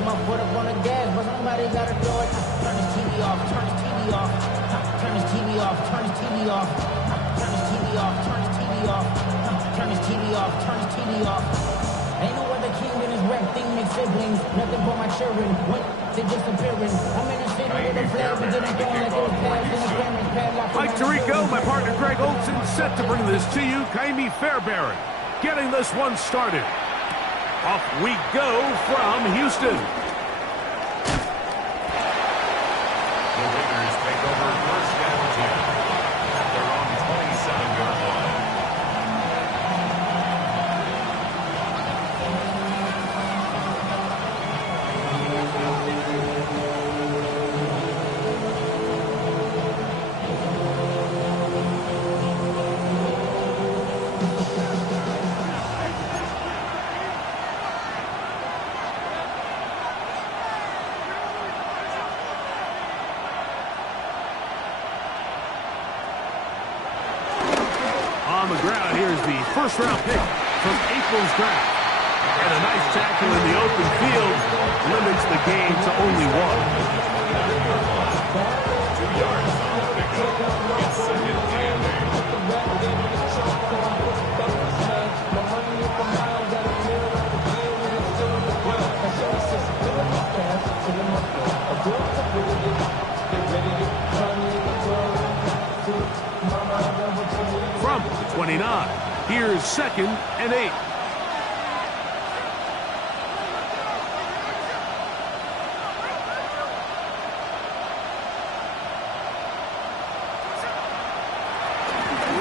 Got my foot up on the gas, but somebody gotta do it. Turn his TV off, turn his TV off. Turn his TV off, turn his TV off. Turn his TV off, turn his TV off. Turn his TV off, turn his TV off. Ain't no other king in this rap thing, make siblings. Nothing but my children. What? They disappearing. I'm in the city with a flag, but getting thrown like it was pads in the cameras padlock. Mike Tirico, my partner Greg Olson, set to bring this to you. Kaimi Fairbairn getting this one started. Off we go from Houston. The Raiders take over first down 10 at their own 27-yard line. On the ground, here's the first-round pick from April's draft. And a nice tackle in the open field limits the game to only one. 2 yards on the pickup. It's second and 8. From the 29, here's second and 8.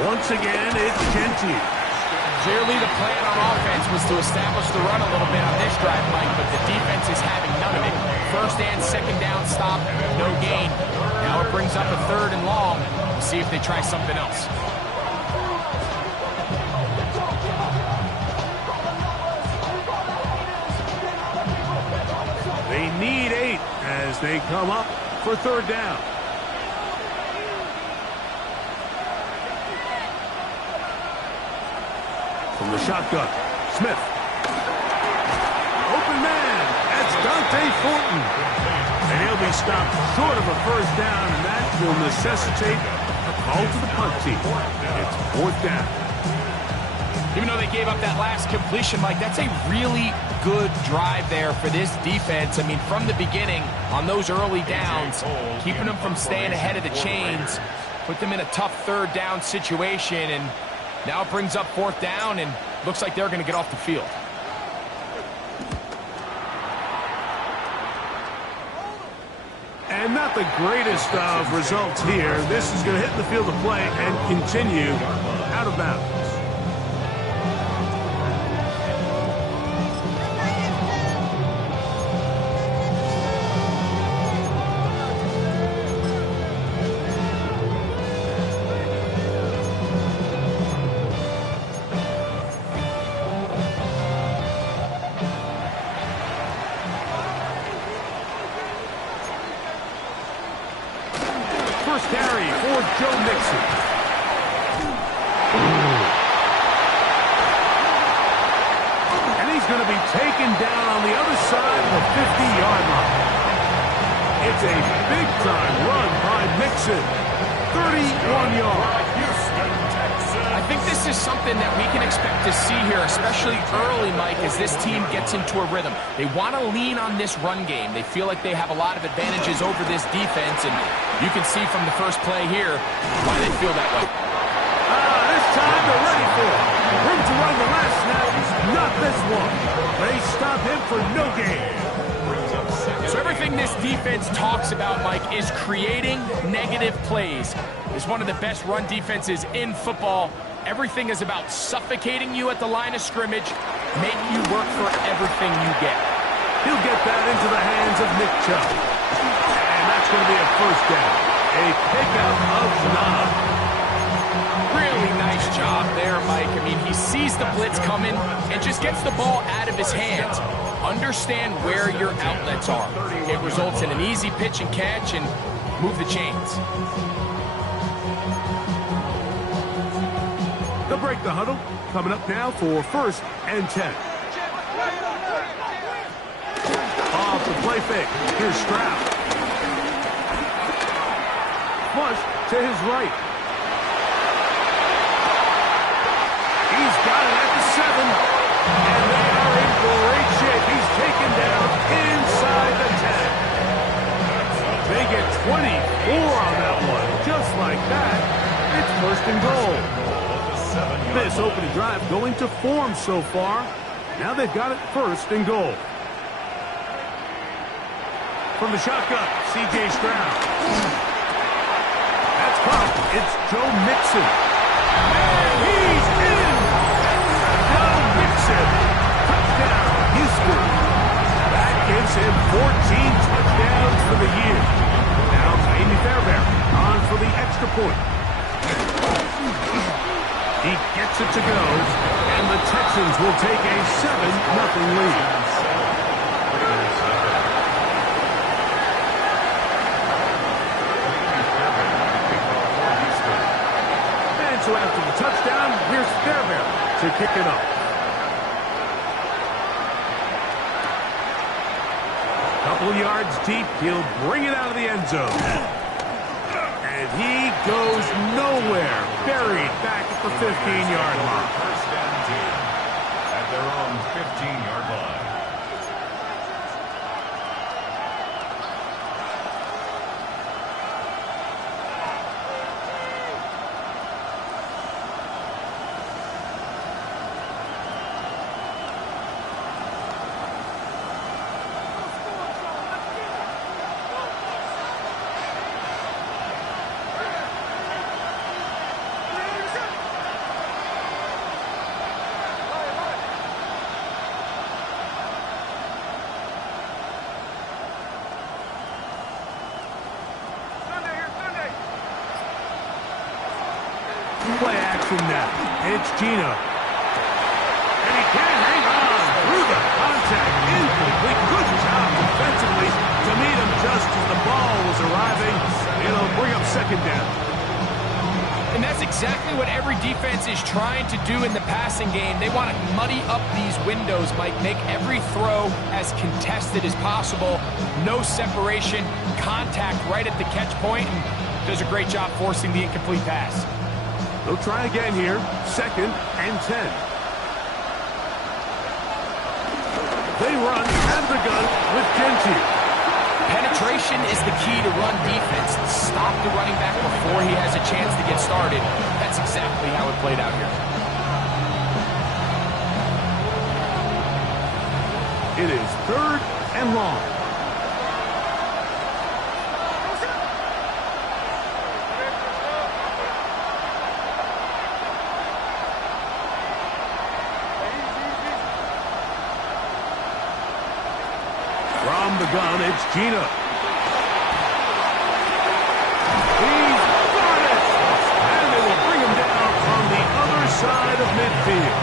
Once again, it's Genty. Clearly the plan on offense was to establish the run a little bit on this drive, Mike, but the defense is having none of it. First and second down stop, no gain. Now it brings up a third and long. We'll see if they try something else. They need 8 as they come up for third down. From the shotgun, Smith. Open man, that's Dante Fulton. And he'll be stopped short of a first down, and that will necessitate a call to the punt team. It's fourth down. Even though they gave up that last completion, Mike, that's a really good drive there for this defense. I mean, from the beginning, on those early downs, keeping them from staying ahead of the chains, put them in a tough third down situation, and now it brings up fourth down, and looks like they're going to get off the field. And not the greatest of results here. This is going to hit the field of play and continue out of bounds. First carry for Joe Mixon. And he's going to be taken down on the other side of the 50-yard line. It's a big-time run by Mixon. 31 yards. I think this is something that we can expect to see here, especially early, Mike, as this team gets into a rhythm. They want to lean on this run game. They feel like they have a lot of advantages over this defense, and you can see from the first play here why they feel that way. This time they're ready for it. Room to run the last snap, not this one. They stop him for no gain. So everything this defense talks about, Mike, is creating negative plays. It's one of the best run defenses in football. Everything is about suffocating you at the line of scrimmage, making you work for everything you get. He'll get that into the hands of Nick Chubb. And that's going to be a first down. A pickup of 9. Really nice job there, Mike. I mean, he sees the blitz coming and just gets the ball out of his hands. Understand where your outlets are. It results in an easy pitch and catch and move the chains. They'll break the huddle. Coming up now for first and 10. Off The play fake. Here's Stroud. Flush to his right. He's got it at the 7. And they are in great shape. He's taken down inside the 10. They get 24 on that one. Just like that, it's first and goal. This opening drive going to form so far. Now they've got it first and goal. From the shotgun, C.J. Stroud. That's caught. It's Joe Mixon. And he's in! Joe Mixon. Touchdown, Houston. That gives him 14 touchdowns for the year. Now Amy Fairbairn on for the extra point. He gets it to go, and the Texans will take a 7-0 lead. And so after the touchdown, here's Fairbairn to kick it off. Couple yards deep, he'll bring it out of the end zone. And he goes nowhere. Buried back at the 15-yard line. First down team at their own 15-yard line. Play action now. It's Gina. And he can't hang on through the contact. Incomplete. Good job defensively to meet him just as the ball was arriving. It'll bring up second down. And that's exactly what every defense is trying to do in the passing game. They want to muddy up these windows, Mike, make every throw as contested as possible. No separation, contact right at the catch point, and does a great job forcing the incomplete pass. They'll try again here. 2nd and 10. They run out of the gun with Genty. Penetration is the key to run defense. Stop the running back before he has a chance to get started. That's exactly how it played out here. It is 3rd and long. From the gun, it's Gina. He's got it! And they will bring him down on the other side of midfield.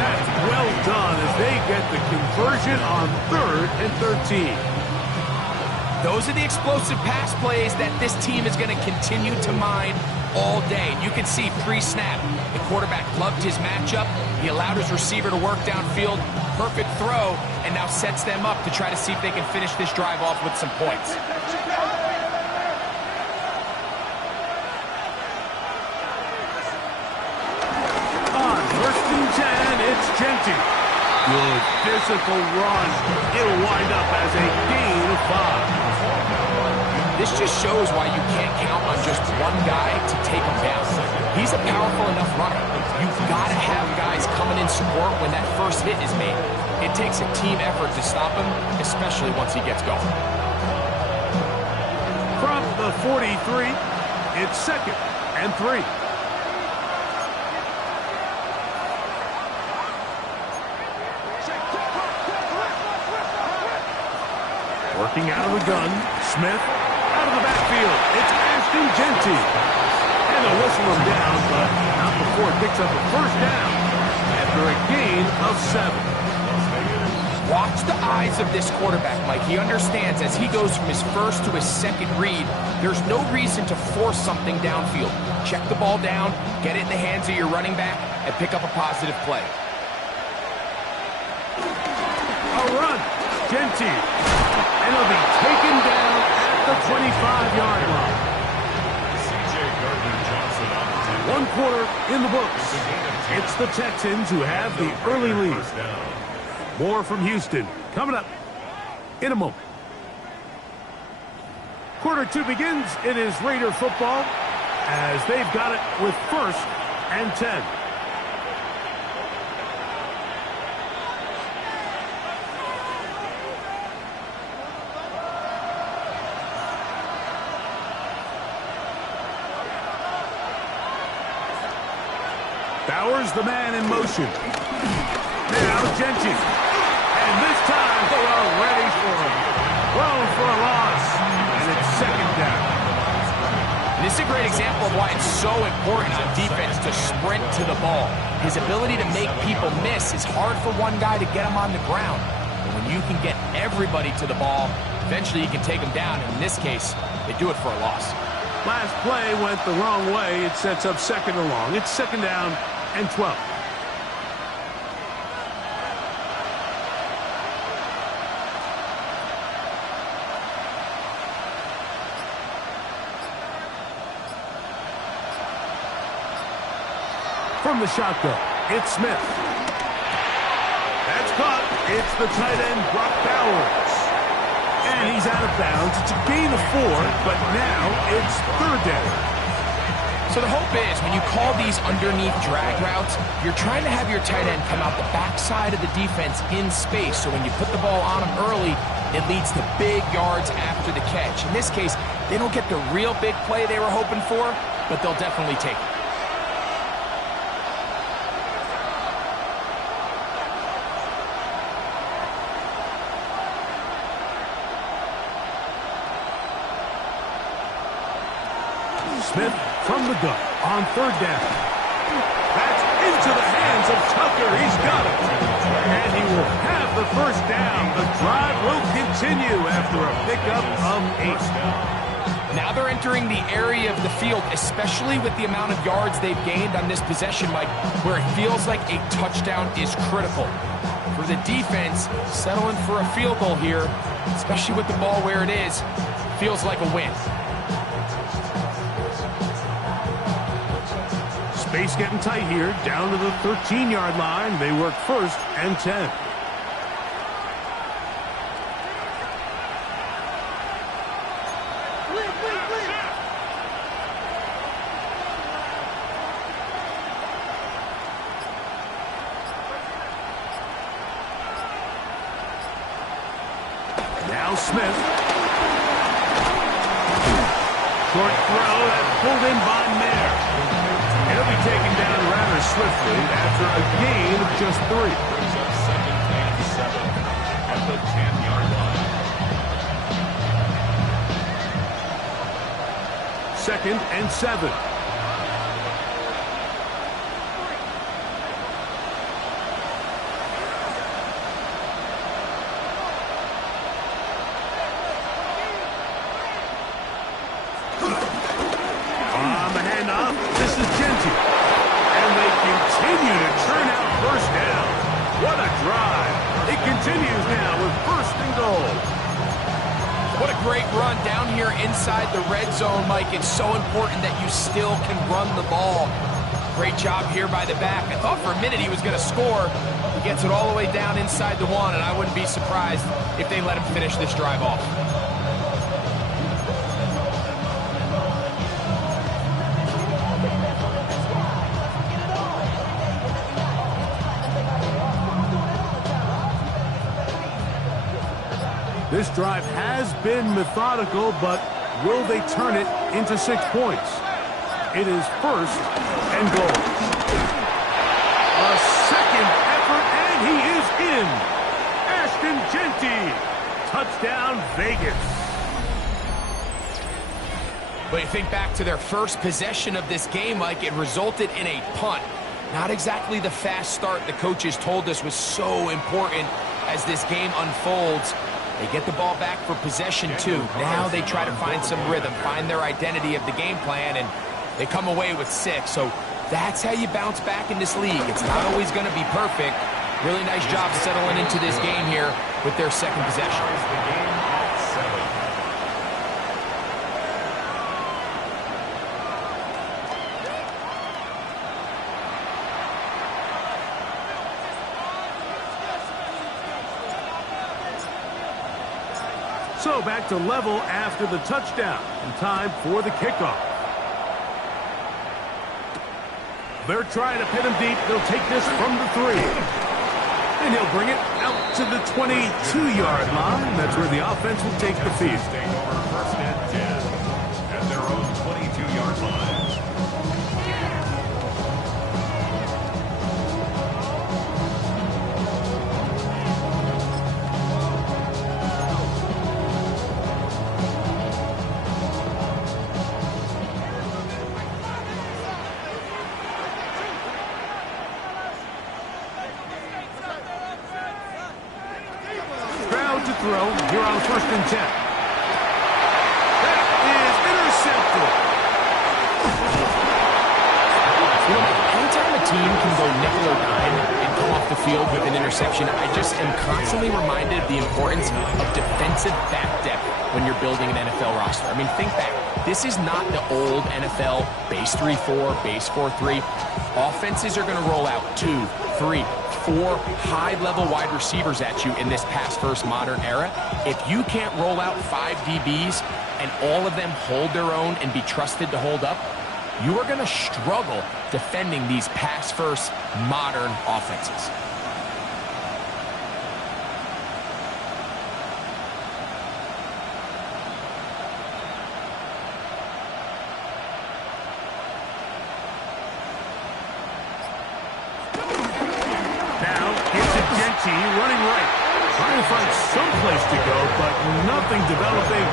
That's well done as they get the conversion on 3rd and 13. Those are the explosive pass plays that this team is going to continue to mine all day. You can see pre-snap, the quarterback loved his matchup. He allowed his receiver to work downfield. Perfect throw, and now sets them up to try to see if they can finish this drive off with some points. On 1st and 10, it's Genty. Good physical run. It'll wind up as a gain of 5. This just shows why you can't count on just one guy to take him down. He's a powerful enough runner. You've got to have guys coming in support when that first hit is made. It takes a team effort to stop him, especially once he gets going. From the 43, it's 2nd and 3. Working out of the gun, Smith. Out of the backfield, it's Ashton Genty. And they'll whistle him down, but not before it picks up a first down after a gain of 7. Watch the eyes of this quarterback, Mike. He understands as he goes from his first to his second read, there's no reason to force something downfield. Check the ball down, get it in the hands of your running back, and pick up a positive play. A run. Genty. And he'll be taken down at the 25-yard line. One quarter in the books. It's the Texans who have the early lead. More from Houston coming up in a moment. Quarter 2 begins. It is Raider football as they've got it with 1st and 10. Bowers, the man in motion. Now Genty. And this time they are ready for him. Thrown for a loss. And it's 2nd down. This is a great example of why it's so important on defense to sprint to the ball. His ability to make people miss is hard for one guy to get him on the ground. But when you can get everybody to the ball, eventually you can take them down. And in this case, they do it for a loss. Last play went the wrong way. It sets up 2nd and long. It's 2nd down and 12. From the shotgun, it's Smith. That's caught. It's the tight end, Brock Bowers. And he's out of bounds. It's a gain of 4, but now it's 3rd down. So the hope is when you call these underneath drag routes, you're trying to have your tight end come out the backside of the defense in space. So when you put the ball on him early, it leads to big yards after the catch. In this case, they don't get the real big play they were hoping for, but they'll definitely take it. Smith from the gun on 3rd down. That's into the hands of Tucker. He's got it. And he will have the 1st down. The drive will continue after a pickup of 8. Now they're entering the area of the field, especially with the amount of yards they've gained on this possession, Mike, where it feels like a touchdown is critical. For the defense, settling for a field goal here, especially with the ball where it is, feels like a win. Space getting tight here, down to the 13-yard line. They work 1st and 10. Now Smith. Short throw that's pulled in by Mayer. He'll be taken down rather swiftly after a gain of just 3. Brings up 2nd and 7 at the 10-yard line. 2nd and 7. On the handoff, this is Genty. And they continue to churn out 1st down. What a drive. It continues now with 1st and goal. What a great run down here inside the red zone, Mike. It's so important that you still can run the ball. Great job here by the back. I thought for a minute he was going to score. He gets it all the way down inside the 1, and I wouldn't be surprised if they let him finish this drive off. This drive has been methodical, but will they turn it into 6 points? It is 1st and goal. A 2nd effort, and he is in. Ashton Genty. Touchdown, Vegas. But you think back to their first possession of this game, like it resulted in a punt. Not exactly the fast start the coaches told us was so important as this game unfolds. They get the ball back for possession 2. Now they try to find some rhythm, find their identity of the game plan, and they come away with 6. So that's how you bounce back in this league. It's not always going to be perfect, Really nice job settling into this game here with their second possession. So back to level after the touchdown, and time for the kickoff. They're trying to pin him deep. They'll take this from the 3. And he'll bring it out to the 22-yard line. That's where the offense will take the field. First and 10 at their own 22-yard line. To throw here on first and 10. That is intercepted. You know, anytime a team can go nickel or dime and come off the field with an interception, I just am constantly reminded of the importance of defensive back depth when you're building an NFL roster. I mean, think back. This is not the old NFL base 3-4, base 4-3. Offenses are going to roll out 2, 3, 4 high-level wide receivers at you in this pass-first modern era. If you can't roll out 5 DBs and all of them hold their own and be trusted to hold up, you are going to struggle defending these pass-first modern offenses. Running right, trying to find some place to go, but nothing developing.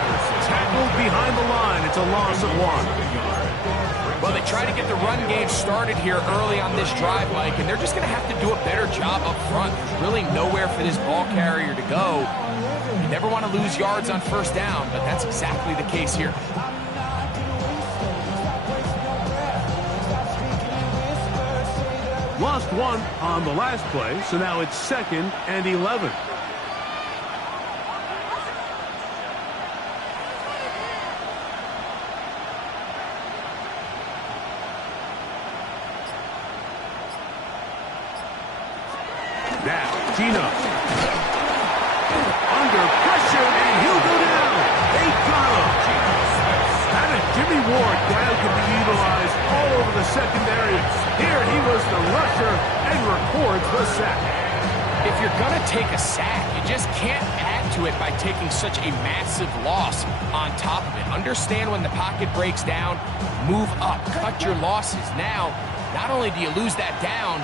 Tackled behind the line. It's a loss of 1. Well, they try to get the run game started here early on this drive, Mike, and they're just going to have to do a better job up front. There's really nowhere for this ball carrier to go. You never want to lose yards on first down, but that's exactly the case here. Lost 1 on the last play, so now it's 2nd and 11. Now, Gino. Under pressure, and he'll go down. They got him. That is Jimmy Ward. Guy can be utilized all over the secondary. Here he was the rusher and records the sack. If you're going to take a sack, you just can't add to it by taking such a massive loss on top of it. Understand when the pocket breaks down, move up, cut your losses. Now, not only do you lose that down,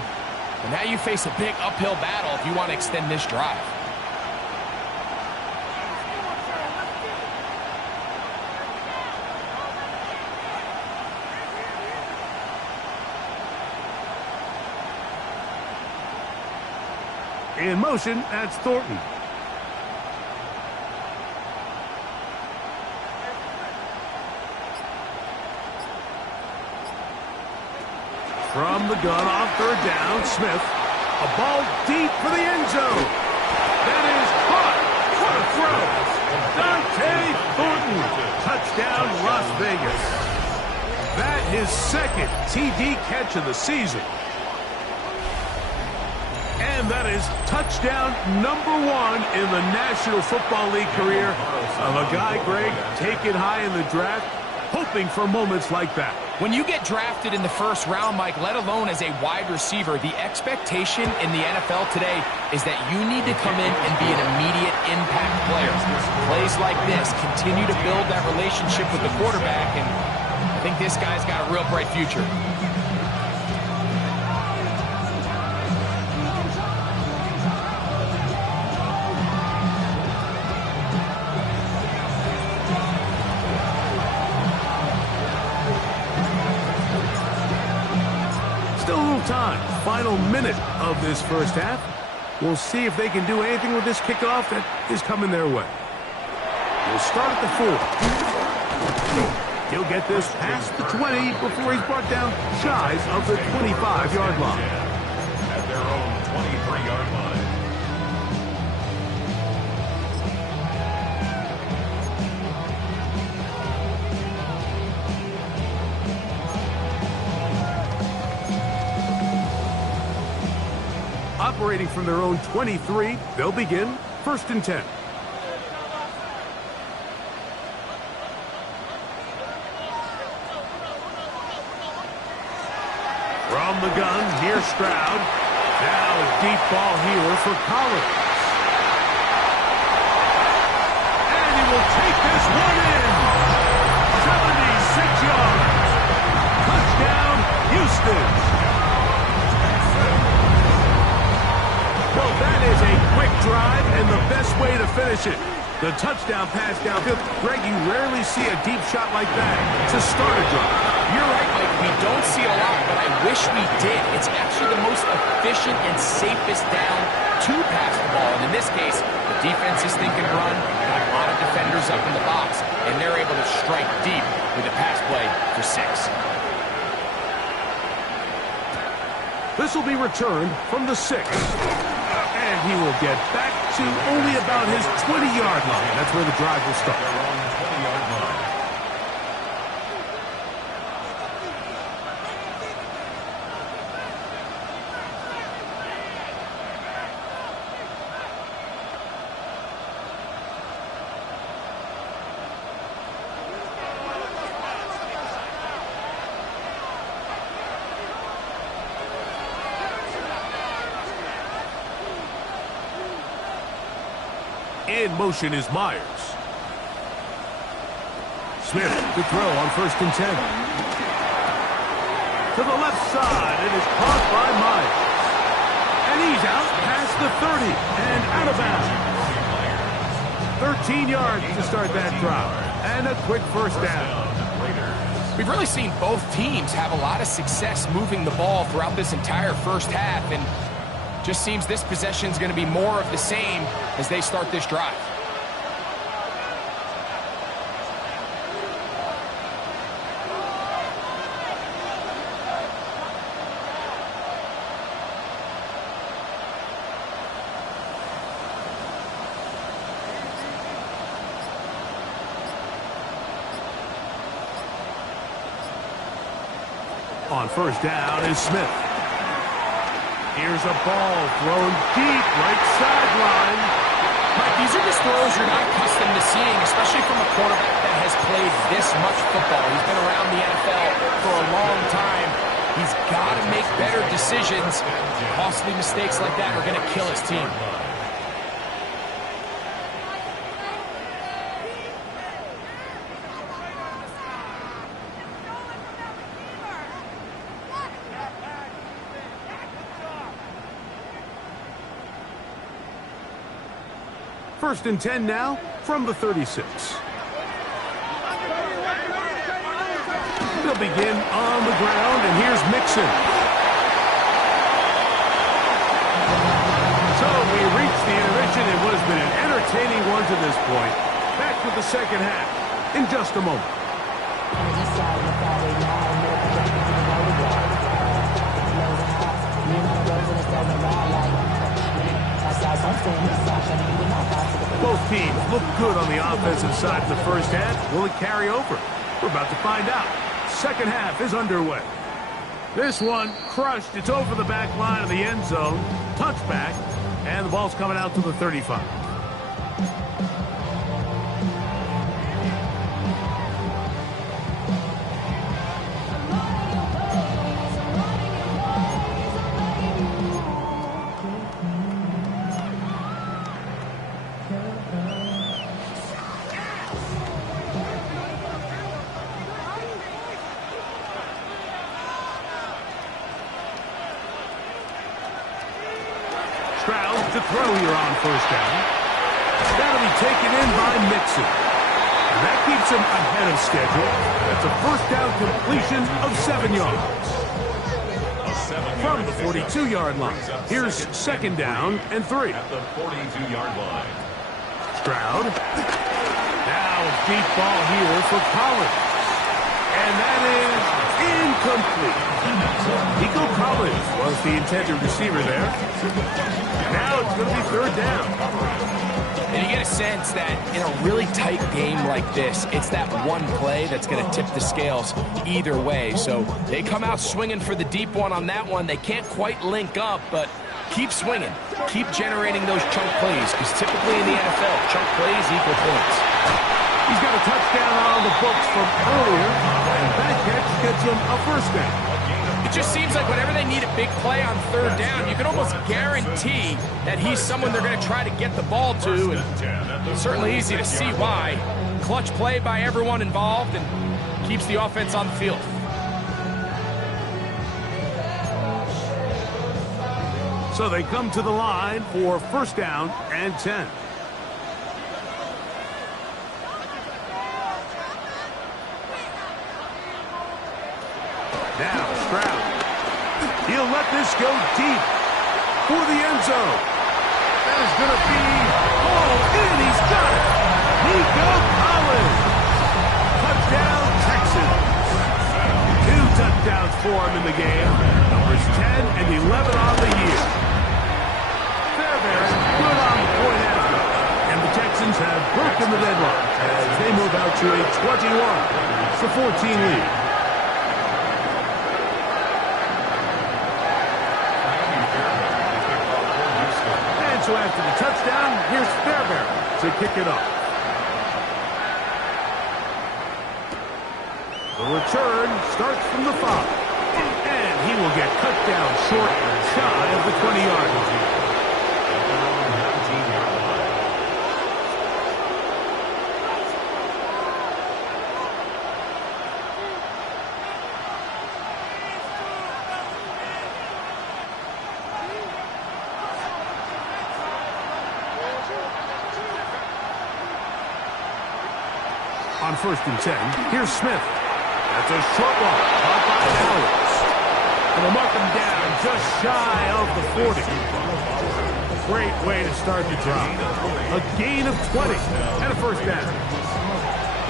but now you face a big uphill battle if you want to extend this drive. In motion, that's Thornton. From the gun off third down, Smith. A ball deep for the end zone. That is caught. What a throw. Dante Thornton. Touchdown, Las Vegas. That his second TD catch of the season. And that is touchdown number 1 in the National Football League career of a guy, Greg, taken high in the draft, hoping for moments like that. When you get drafted in the first round, Mike, let alone as a wide receiver, the expectation in the NFL today is that you need to come in and be an immediate impact player. Plays like this continue to build that relationship with the quarterback, and I think this guy's got a real bright future. Time. Final minute of this first half. We'll see if they can do anything with this kickoff that is coming their way. We'll start at the 4. He'll get this past the 20 before he's brought down shy of the 25-yard line. At their own 23-yard line. Operating from their own 23, they'll begin 1st and 10. From the gun, near Stroud. Now a deep ball here for Collins. And he will take this one in. 76 yards. Touchdown, Houston. Well, that is a quick drive and the best way to finish it. The touchdown pass downfield. Greg, you rarely see a deep shot like that to start a drive. You're right, Mike. We don't see it a lot, but I wish we did. It's actually the most efficient and safest down to pass the ball. And in this case, the defense is thinking run, got a lot of defenders up in the box, and they're able to strike deep with a pass play for 6. This will be returned from the 6. And he will get back to only about his 20-yard line. That's where the drive will start. They're on the 20-yard line. In motion is Myers. Smith to throw on 1st and 10. To the left side, it is caught by Myers. And he's out past the 30 and out of bounds. 13 yards to start that drive. And a quick 1st down. We've really seen both teams have a lot of success moving the ball throughout this entire first half, and just seems this possession is going to be more of the same as they start this drive. On 1st down is Smith. Here's a ball thrown deep right sideline. Mike, these are just throws you're not accustomed to seeing, especially from a quarterback that has played this much football. He's been around the NFL for a long time. He's got to make better decisions. Costly mistakes like that are going to kill his team. First and 10 now from the 36. They'll begin on the ground, and here's Mixon. So we reached the intermission in what has been an entertaining one to this point. Back with the second half in just a moment. Both teams look good on the offensive side of the first half. Will it carry over? We're about to find out. Second half is underway. This one crushed. It's over the back line of the end zone. Touchback. And the ball's coming out to the 35. Stroud to throw here on 1st down. That'll be taken in by Mixon. And that keeps him ahead of schedule. That's a 1st down completion of 7 yards. From the 42-yard line. Here's 2nd down and 3. At the 42-yard line. Stroud. Now a deep ball here for Collins. And that is incomplete. Nico Collins was the intended receiver there. Now it's going to be third down. And you get a sense that in a really tight game like this, it's that one play that's going to tip the scales either way. So they come out swinging for the deep one on that one. They can't quite link up, but keep swinging. Keep generating those chunk plays, because typically in the NFL, chunk plays equal points. He's got a touchdown on the books from earlier, and that catch gets him a first down. It just seems like whenever they need a big play on third down, you can almost guarantee that he's someone they're going to try to get the ball to, and it's certainly easy to see why. Clutch play by everyone involved and keeps the offense on the field. So they come to the line for first down and 10. Now Stroud. He'll let this go deep for the end zone. That is going to be all in. He's got it. Nico Collins. Touchdown, Texans. 2 touchdowns for him in the game. Numbers 10 and 11 on the year. Fairbairn good on the point after. And the Texans have broken the deadlock as they move out to a 21-14 lead. So after the touchdown, here's Fairbairn to kick it off. The return starts from the 5. And he will get cut down short and shy of the 20-yard line. On first and 10, here's Smith. That's a short one, caught by Owens. And they'll mark him down just shy of the 40. Great way to start the drive. A gain of 20 and a first down.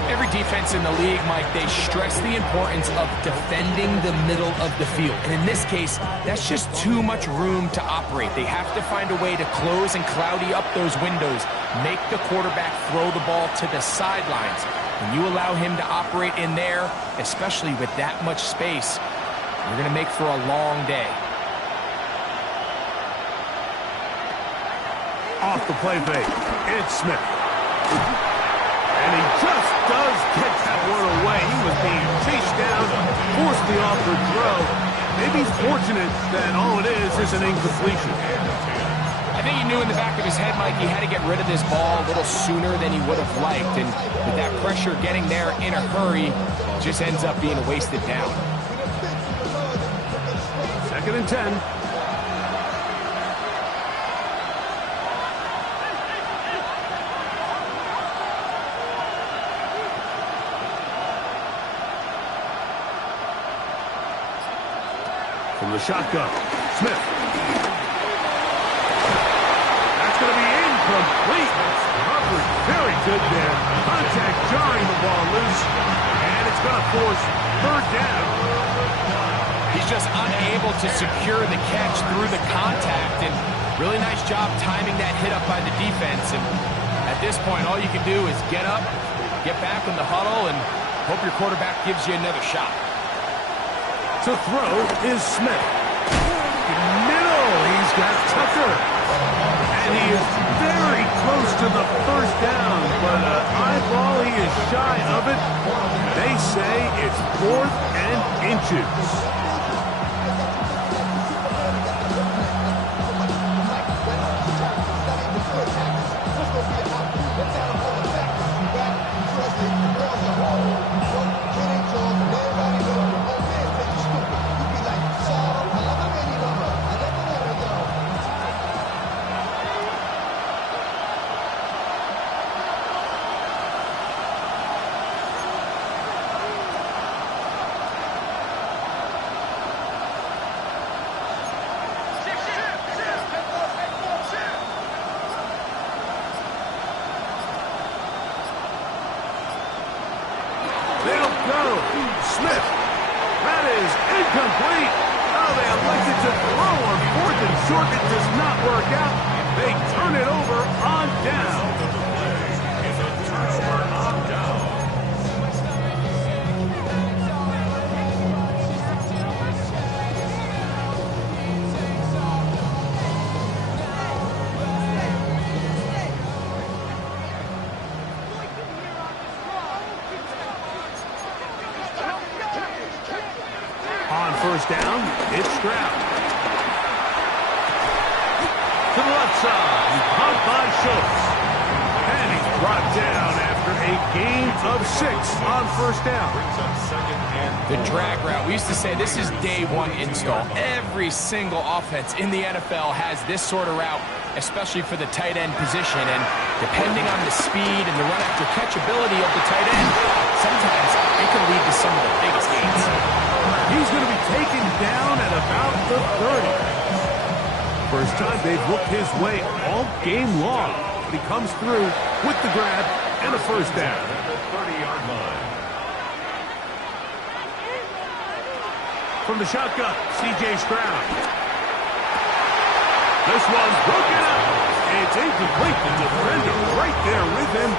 Every defense in the league, Mike, they stress the importance of defending the middle of the field. And in this case, that's just too much room to operate. They have to find a way to close and cloudy up those windows, make the quarterback throw the ball to the sidelines. When you allow him to operate in there, especially with that much space, you're going to make for a long day. Off the play fake, it's Smith. And he just does get that one away. He was being chased down, forced the awkward throw. Maybe he's fortunate that all it is an incompletion. I think he knew in the back of his head, Mike, he had to get rid of this ball a little sooner than he would have liked. And with that pressure getting there in a hurry, it just ends up being a wasted down. Second and 10. From the shotgun, Smith. That's going to be incomplete. Covered very good there. Contact jarring the ball loose. And it's going to force third down. He's just unable to secure the catch through the contact. And really nice job timing that hit up by the defense. And at this point, all you can do is get up, get back in the huddle, and hope your quarterback gives you another shot. To throw is Smith. Middle, he's got Tucker. And he is very close to the first down, but eyeball, he is shy of it. They say it's 4th and inches. first down. It's Stroud. To the left side. Caught by Schultz. And he's brought down after a gain of 6 on first down. The drag route. We used to say this is day one install. Every single offense in the NFL has this sort of route, especially for the tight end position. And depending on the speed and the run after catch ability of the tight end, sometimes it can lead to some of the biggest gains. He's going to be taken down at about the 30. First time they've looked his way all game long. But he comes through with the grab and a first down. At the 30-yard line. From the shotgun, C.J. Stroud. This one's broken up. It's incomplete. The defender right there with him.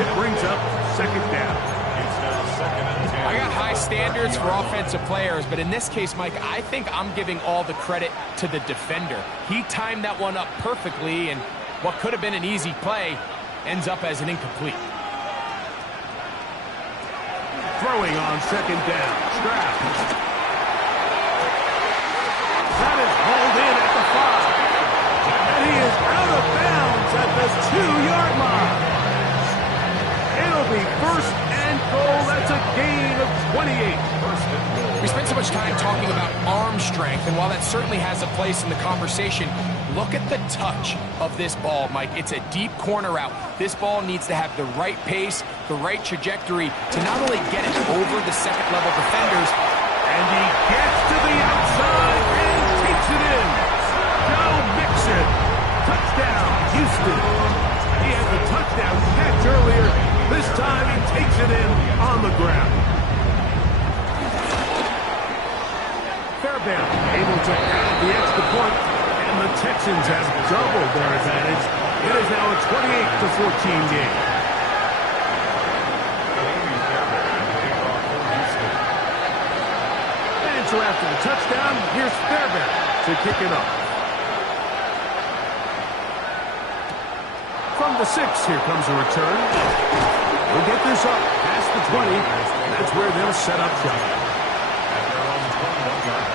It brings up second down. It's now second and 10. I got high standards for offensive players, but in this case, Mike, I think I'm giving all the credit to the defender. He timed that one up perfectly, and what could have been an easy play ends up as an incomplete. Throwing on second down. Stroud. That is hauled in at the 5. And he is out of bounds at the 2-yard line. It'll be first and goal. That's a gain of 28. First and goal. We spent so much time talking about arm strength, and while that certainly has a place in the conversation, look at the touch of this ball, Mike. It's a deep corner route. This ball needs to have the right pace, the right trajectory to not only get it over the second-level defenders. And he gets to the outside and takes it in. Joe Mixon. Touchdown, Houston. He had the touchdown catch earlier. This time he takes it in on the ground. Fairbairn able to add the extra point, and the Texans have doubled their advantage. It is now a 28-14 game. And so after the touchdown, here's Fairbairn to kick it off. From the 6, here comes a return. We'll get this up past the 20. That's where they'll set up shop. At their own 21-yard line.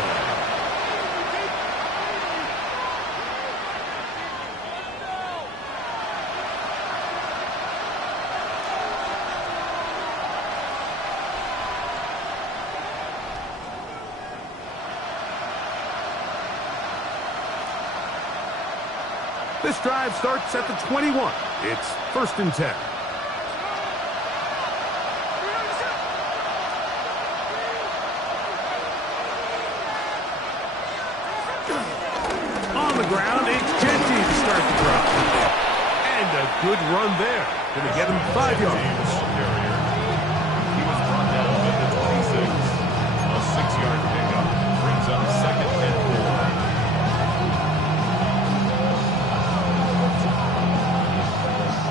This drive starts at the 21. It's first and 10. On the ground, it's Genty to start the drive. And a good run there. Going to get him 5 yards. He was brought down at the 26. A 6-yard pickup brings up second and 4.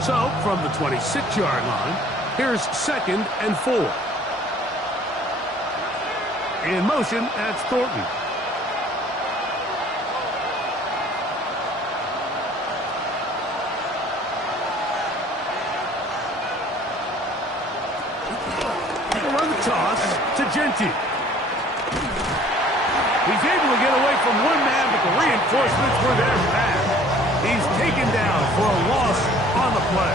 So, from the 26-yard line, here's second and 4. In motion, that's Thornton. Run the toss to Genty. He's able to get away from one man, but the reinforcements were there fast. He's taken down for a loss on the play.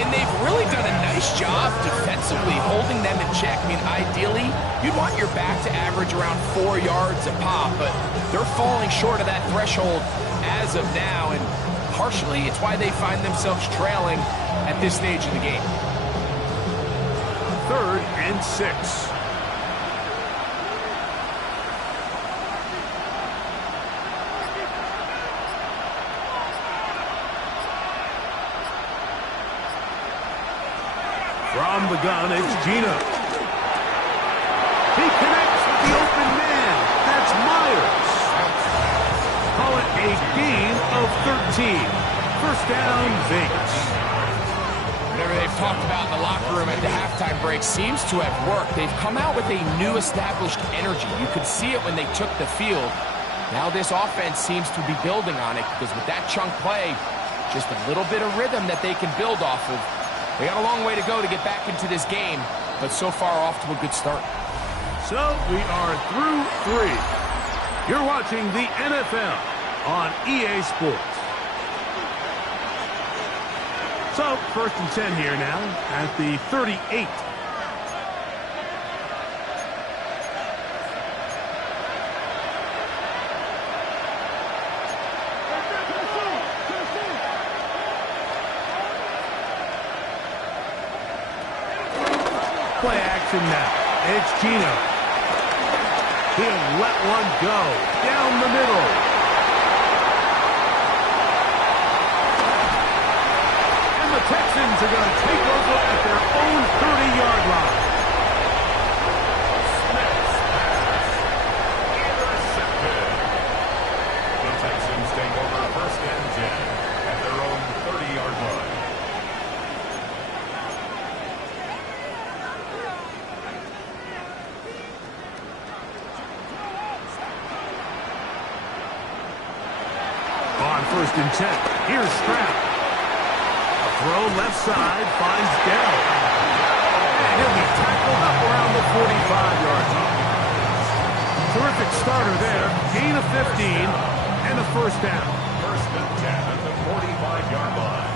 And they've really done a nice job defensively holding them in check. I mean, ideally, you'd want your back to average around 4 yards a pop, but they're falling short of that threshold as of now, and partially it's why they find themselves trailing at this stage of the game. 3rd and 6. From the gun, it's Gino. He connects with the open man. That's Myers. Call it a gain of 13. First down, Vegas. Whatever they've talked about in the locker room at the halftime break seems to have worked. They've come out with a new established energy. You could see it when they took the field. Now this offense seems to be building on it because with that chunk play, just a little bit of rhythm that they can build off of. They got a long way to go to get back into this game, but so far off to a good start. So we are through 3. You're watching the NFL on EA Sports. So, 1st and 10 here now at the 38. Play action now. It's Gino. He'll let one go down the middle. And the Texans are going to take over at their own 30-yard line. Smith's pass. Intercepted. The Texans take over 1st and 10 at their own 30-yard line. On 1st and 10, here's Stroud. A throw left side finds Dell. And he'll be tackled up around the 45-yard line. Terrific starter there. Gain of 15 and a 1st down. 1st and 10 at the 45-yard line.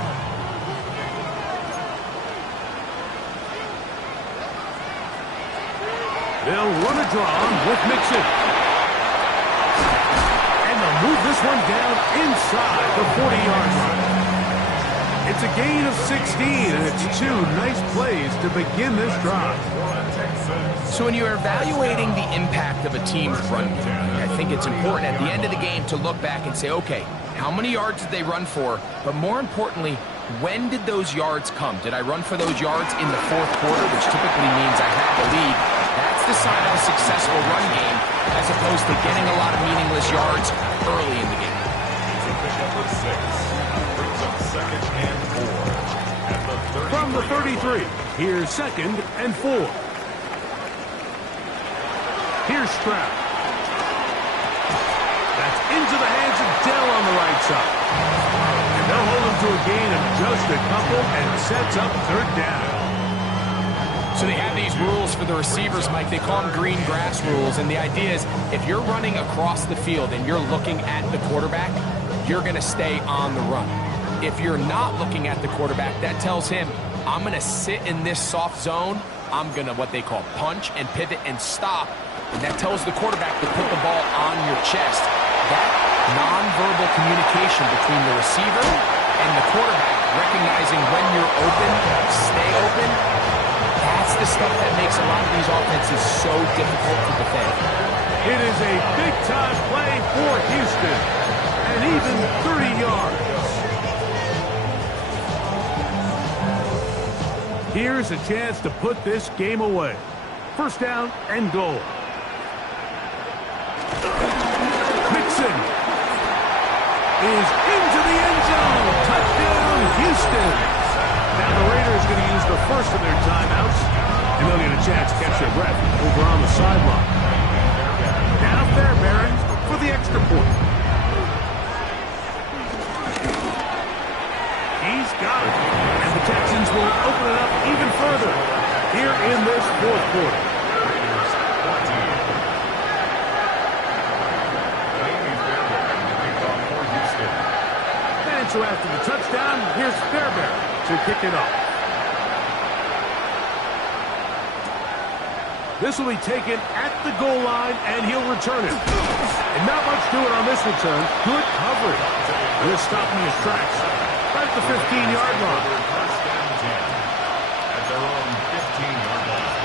They'll run a draw with Mixon. And they'll move this one down inside the 40-yard line. It's a gain of 16, and it's 2 nice plays to begin this drive. So when you're evaluating the impact of a team's run game, I think it's important at the end of the game to look back and say, okay, how many yards did they run for? But more importantly, when did those yards come? Did I run for those yards in the 4th quarter, which typically means I had the lead? That's the sign of a successful run game, as opposed to getting a lot of meaningless yards early in the game. It's a pickup of 6. Brings up 2nd and 4 at the 33. From the 33, here's 2nd and 4. Here's Stroud. That's into the hands of Dell on the right side. And they'll hold him to a gain of just a couple and sets up 3rd down. So they have these rules for the receivers, Mike. They call them green grass rules. And the idea is if you're running across the field and you're looking at the quarterback, you're going to stay on the run. If you're not looking at the quarterback, that tells him, I'm going to sit in this soft zone. I'm going to what they call punch and pivot and stop. And that tells the quarterback to put the ball on your chest. That nonverbal communication between the receiver and the quarterback, recognizing when you're open, stay open, that's the stuff that makes a lot of these offenses so difficult to defend. It is a big-time play for Houston, and even 30 yards. Here's a chance to put this game away. 1st down and goal. Mixon is into the end zone. Touchdown, Houston. Now the Raiders are going to use the first of their timeouts, and they'll get a chance to catch their breath over on the sideline. Now Fairbairn for the extra point. He's got it. And the Texans will open it up even further here in this 4th quarter. And so after the touchdown, here's Fairbairn to kick it off. This will be taken at the goal line, and he'll return it. And not much doing on this return. Good coverage. He'll stop in his tracks right at the 15-yard line. 1st and 10 at their own 15-yard line.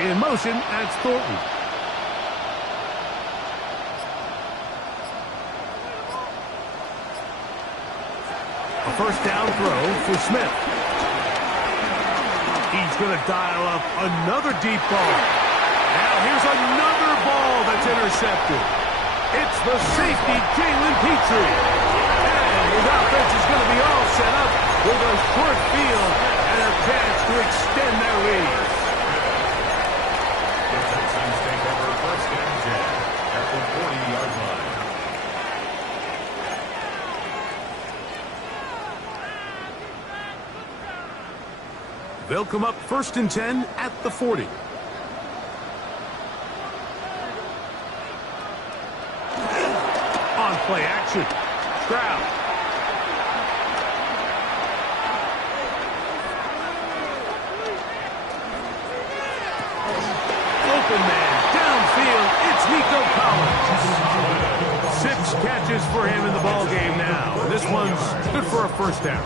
In motion, that's Thornton. A 1st down throw for Smith. He's going to dial up another deep ball. Now here's another ball that's intercepted. It's the safety, Jalen Petrie. And his offense is going to be all set up with a short field and a chance to extend their lead. The Texans take over first and 10 at the 40-yard line. They'll come up first and 10 at the 40. On play action, Stroud. Open man, downfield, it's Nico Collins. 6 catches for him in the ballgame now. This one's good for a first down.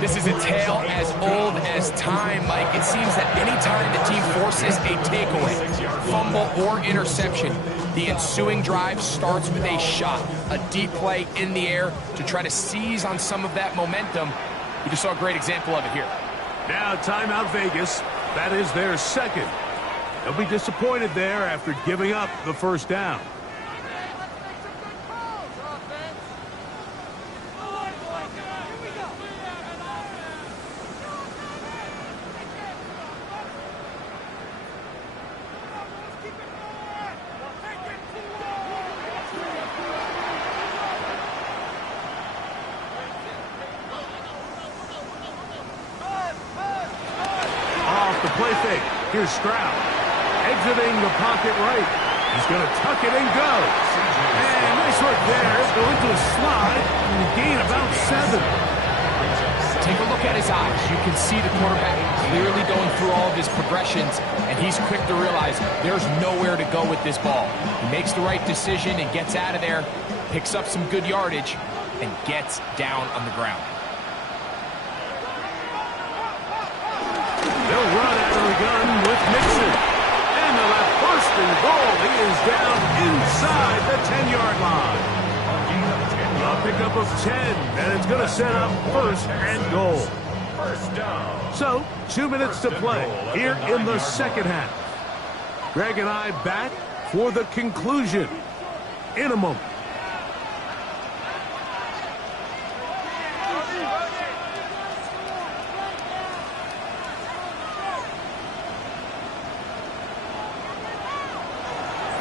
This is a tale as old as time, Mike. It seems that any time the team forces a takeaway, fumble, or interception, the ensuing drive starts with a shot, a deep play in the air to try to seize on some of that momentum. We just saw a great example of it here. Now timeout Vegas. That is their second. They'll be disappointed there after giving up the first down. Play fake. Here's Stroud. Exiting the pocket right. He's going to tuck it and go. And nice work there. Go into a slide and gain about 7. Take a look at his eyes. You can see the quarterback clearly going through all of his progressions, and he's quick to realize there's nowhere to go with this ball. He makes the right decision and gets out of there, picks up some good yardage, and gets down on the ground. They'll run out of the gun with Mixon. And they'll have first and goal. He is down inside the 10-yard line. A pickup of 10, and it's going to set up first and goal. First down. So, 2 minutes to play here in the second half. Greg and I back for the conclusion in a moment.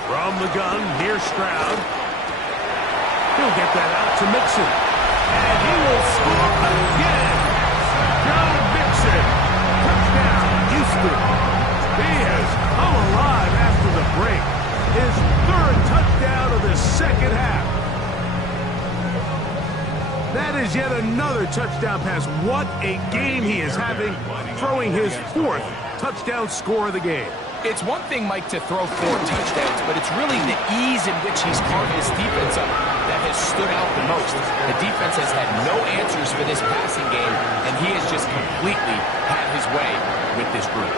From the gun, near Stroud. He'll get that out to Mixon. And he will score again. Joe Mixon. Touchdown, Houston. He has come alive after the break. His 3rd touchdown of the second half. That is yet another touchdown pass. What a game he is having, throwing his 4th touchdown score of the game. It's one thing, Mike, to throw 4 touchdowns, but it's really the ease in which he's carved his defense up that has stood out the most. The defense has had no answers for this passing game, and he has just completely had his way with this group.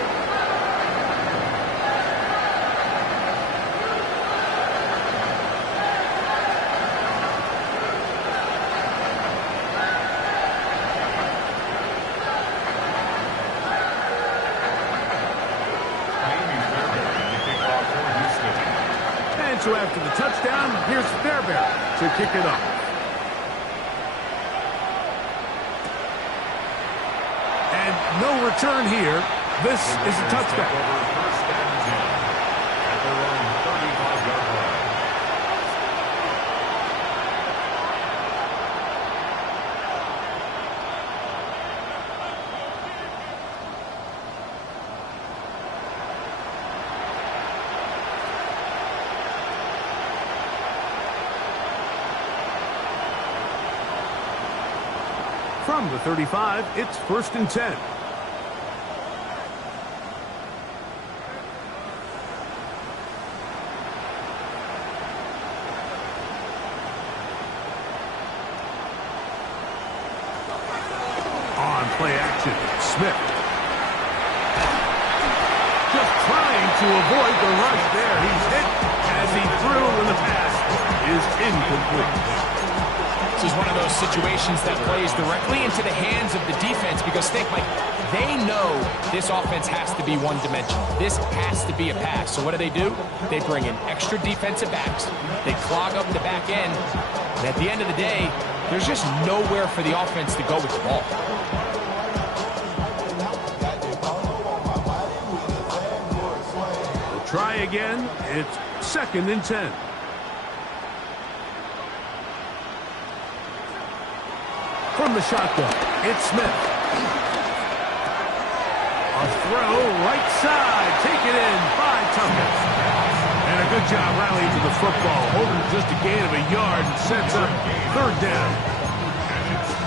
So after the touchdown, here's Fairbairn to kick it off. And no return here. This is a touchback. First and 10 at their own 35-yard line. From the 35, it's first and 10. On play action, Smith. Just trying to avoid the rush there. He's hit as he threw when the pass is incomplete. This is one of those situations that plays directly into the hands of the defense because think, Mike, They know this offense has to be one-dimensional. This has to be a pass. So what do? They bring in extra defensive backs. They clog up the back end. And at the end of the day, there's just nowhere for the offense to go with the ball. We'll try again. It's 2nd and 10. From the shotgun, it's Smith. A throw, right side, taken in by Tucker. And a good job rallying to the football, holding just a gain of a yard and sets up 3rd down.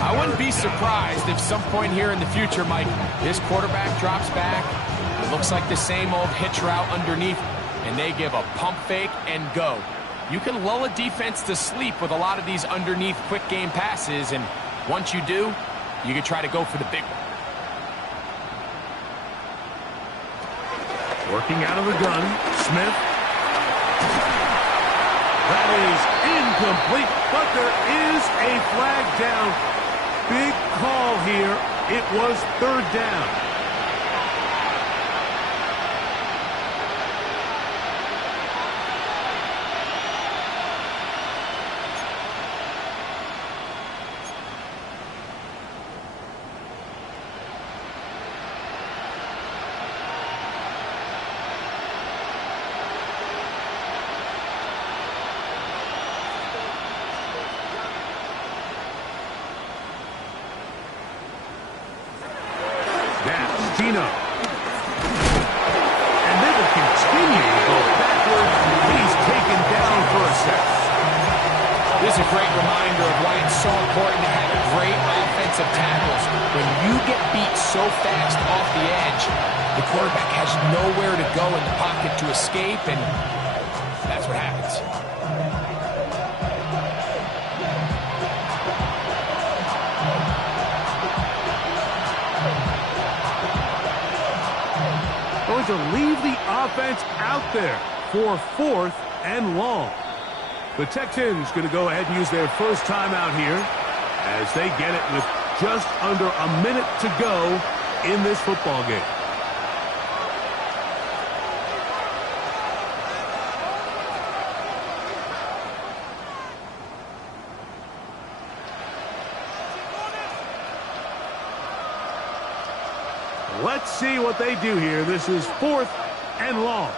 I wouldn't be surprised if some point here in the future, Mike, this quarterback drops back. It looks like the same old hitch route underneath, and they give a pump fake and go. You can lull a defense to sleep with a lot of these underneath quick game passes, and once you do, you can try to go for the big one. Working out of the gun, Smith. That is incomplete, but there is a flag down. Big call here. It was 3rd down. Gino. And they will continue to go backward. He's taken down for a sack. This is a great reminder of why it's so important to have great offensive tackles. When you get beat so fast off the edge, the quarterback has nowhere to go in the pocket to escape, and that's what happens. Going to leave the offense out there for 4th and long. The Texans going to go ahead and use their first timeout here as they get it with just under a minute to go in this football game. Let's see what they do here. This is 4th and long.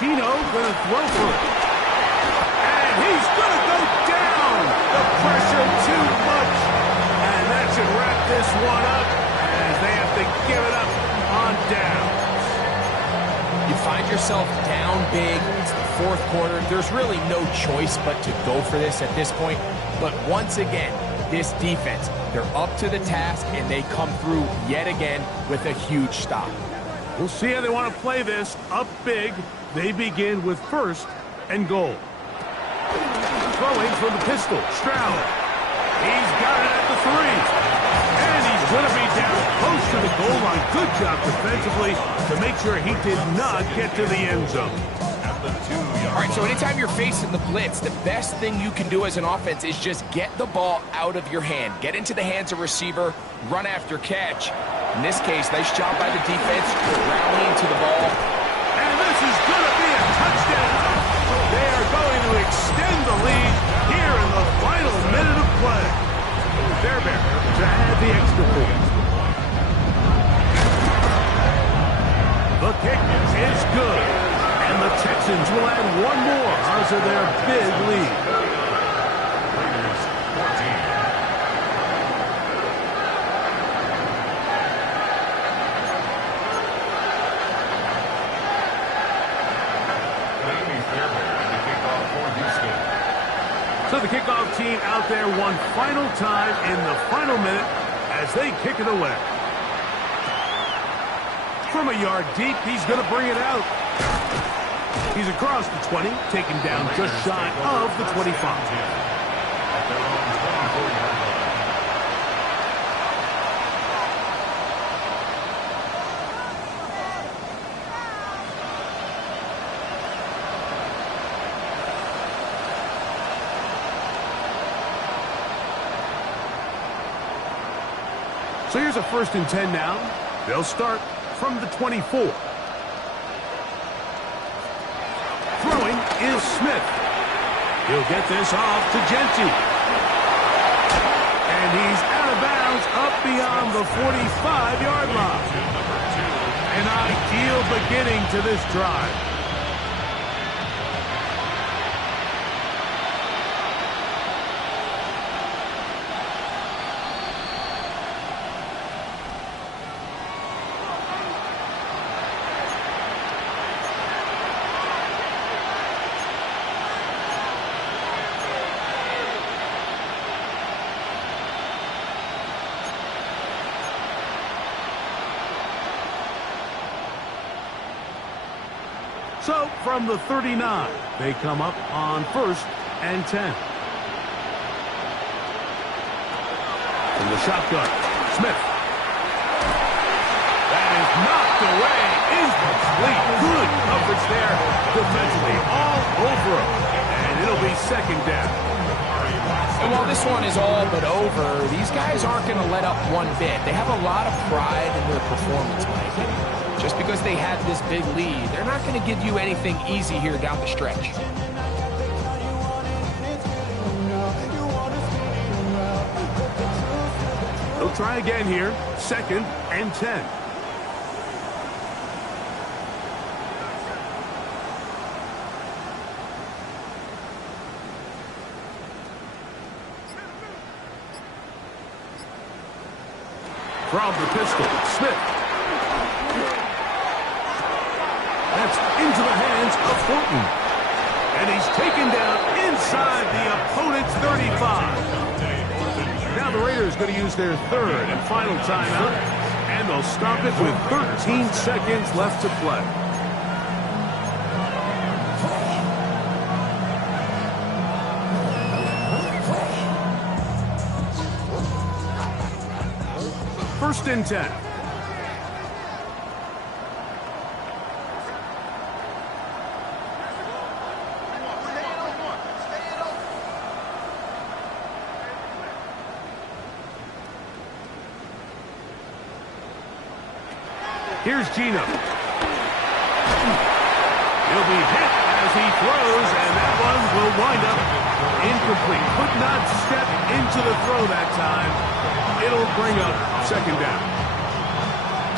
Gino going to throw for it. And he's going to go down. The pressure too much. And that should wrap this one up as they have to give it up on downs. You find yourself down big. It's the 4th quarter. There's really no choice but to go for this at this point. But once again, this defense, they're up to the task, and they come through yet again with a huge stop. We'll see how they want to play this. Up big. They begin with 1st and goal. Throwing from the pistol. Stroud. He's got it at the 3. And he's going to be down close to the goal line. Good job defensively to make sure he did not get to the end zone. All right, so anytime you're facing the blitz, the best thing you can do as an offense is just get the ball out of your hand. Get into the hands of receiver, run after catch. In this case, nice job by the defense, rallying to the ball. And this is going to be a touchdown. They are going to extend the lead here in the final minute of play. Fairbairn to add the extra point. The kick is good. And the Texans will add one more out of their big lead. Raiders 14. So the kickoff team out there one final time in the final minute as they kick it away. From a yard deep, he's going to bring it out. He's across the 20, taken down just shy of the 25. So here's a 1st and 10 now. They'll start from the 24. Throwing is Smith. He'll get this off to Genty. And he's out of bounds up beyond the 45-yard line. An ideal beginning to this drive. So, from the 39, they come up on 1st and 10. From the shotgun, Smith. That is knocked away. Incomplete. Good coverage there. Defensively all over him. And it'll be 2nd down. And while this one is all but over, these guys aren't going to let up one bit. They have a lot of pride in their performance, Mike. And just because they had this big lead, they're not going to give you anything easy here down the stretch. They'll try again here. 2nd and 10. From the pistol, Smith. That's into the hands of Horton. And he's taken down inside the opponent's 35. Now the Raiders going to use their 3rd and final timeout. And they'll stop it with 13 seconds left to play. First and 10. Here's Gino. He'll be hit as he throws, and that one will wind up incomplete. Could not step into the throw that time. It'll bring up 2nd down.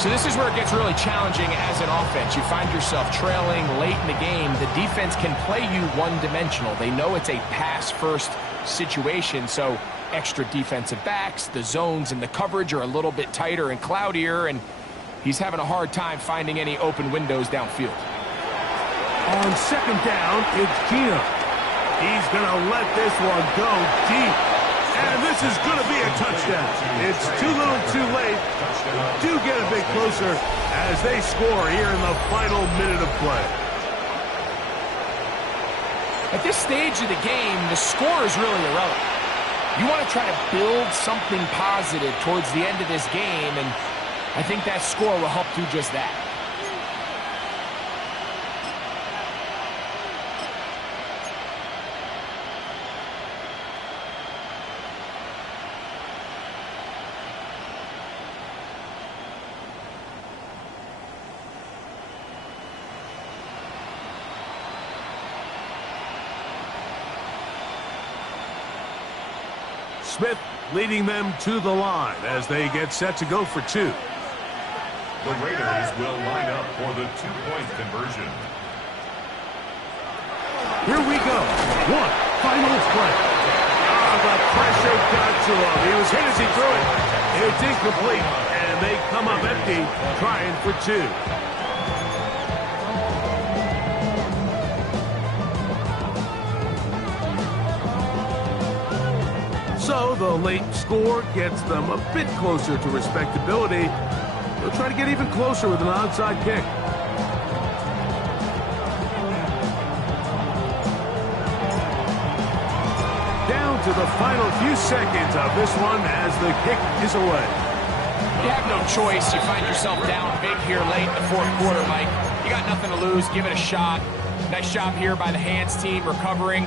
So this is where it gets really challenging as an offense. You find yourself trailing late in the game. The defense can play you one-dimensional. They know it's a pass-first situation, so extra defensive backs, the zones and the coverage are a little bit tighter and cloudier, and he's having a hard time finding any open windows downfield. On 2nd down, it's Gino. He's going to let this one go deep. And this is going to be a touchdown. It's too little too late. Do get a bit closer as they score here in the final minute of play. At this stage of the game, the score is really irrelevant. You want to try to build something positive towards the end of this game, and I think that score will help do just that. Smith leading them to the line as they get set to go for 2. The Raiders will line up for the 2-point conversion. Here we go. One final play. The pressure got to him. He was hit as he threw it. It's incomplete, and they come up empty, trying for 2. So the late score gets them a bit closer to respectability. They'll try to get even closer with an onside kick. Down to the final few seconds of this one as the kick is away. You have no choice. You find yourself down big here late in the 4th quarter, Mike. You got nothing to lose. Give it a shot. Nice job here by the hands team recovering.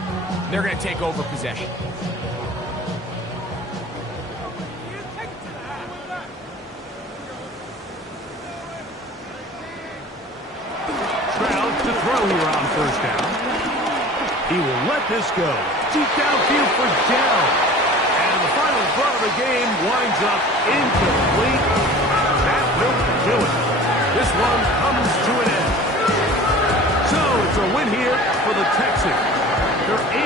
They're going to take over possession. throw here on first down. He will let this go. Deep downfield for Dell. And the final throw of the game winds up incomplete. That will do it. This one comes to an end. So it's a win here for the Texans. They're able